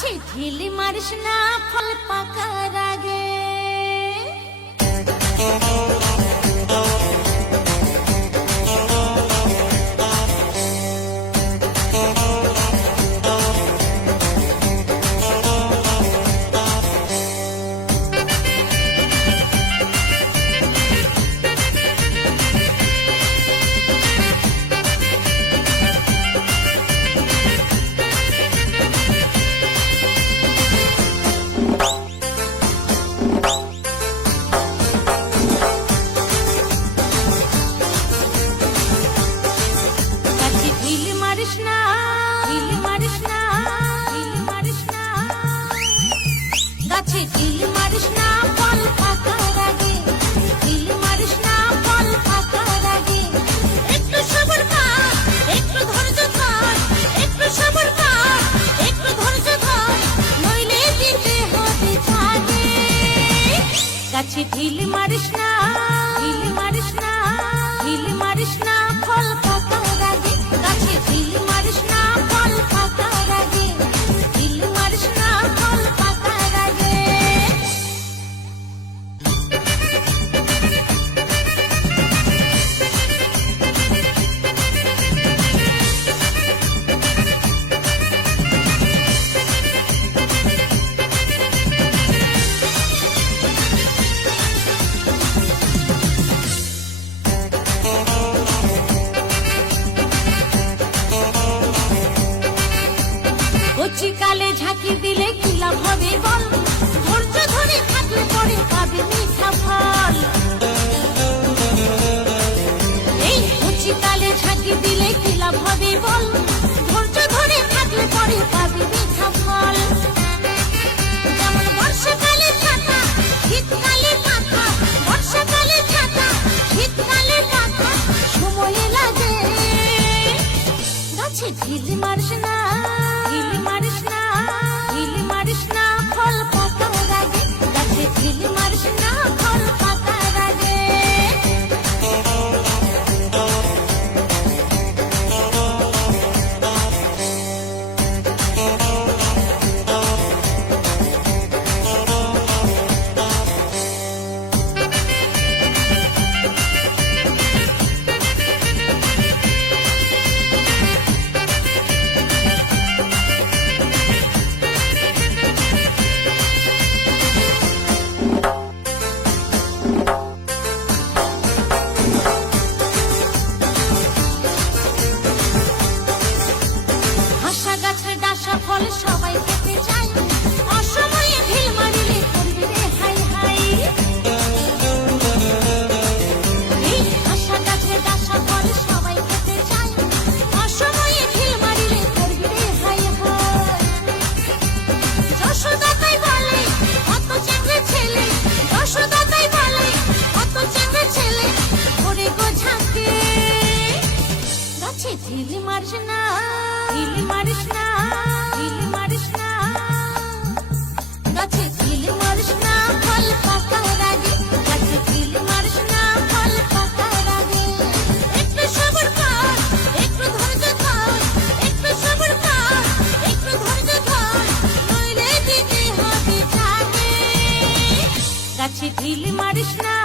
গাছে ঢিল মারিস না ফল পাকার আগে। গাছে ঢিল মারিস না, ঢিল মারিস না, ঢিল মারিস না ফল পাকার আগে। গাছে ঢিল মারিস না ফল পাকার আগে, ঢিল মারিস না ফল পাকার আগে। কচিকালে ঝাঁকি দিলে কি লাভ হবে বল, ধৈর্য ধরে থাকলে পরে পাবে মিঠা ফল। এই কচিকালে ঝাঁকি দিলে কি লাভ হবে বল, ধৈর্য ধরে থাকলে পরে পাবে মিঠা ফল। যেমন বর্ষাকালে ছাতা, শীতকালে পাতা, বর্ষাকালে ছাতা, শীতকালে পাতা, সময় লাগে। গাছে ঢিল মারিস না, ঢিল মারিস না, ঢিল মারিস না ফল পাকার আগে। গাছে ঢিল মারিস না ফল পাকার আগে। ফল সবাই খেতে চায়, অসময়ে ঢিল মারিলে করবি রে হাই হাই। এই আশা গাছের ডাসা ফল সবাই খেতে চায়, অসময়ে ঢিল মারিলে করবি রে হাই হাই। যশোদা তাই বলে কত চ্যাংড়া ছেলে, যশোদা তাই বলে কত চ্যাংড়া ছেলে ওরে গো ঝাঁকে। গাছে ঢিল মারিস না, ঢিল মারিস না, ঢিল মারিস না, গাছে ঢিল মারিস না ফল পাকার আগে। গাছে ঢিল মারিস না ফল পাকার আগে। একটু সবর কর, একটু ধৈর্য ধর, একটু সবর কর, একটু ধৈর্য ধর, নইলে দিতে হবে ঝাঁকে। গাছে ঢিল মারিস না।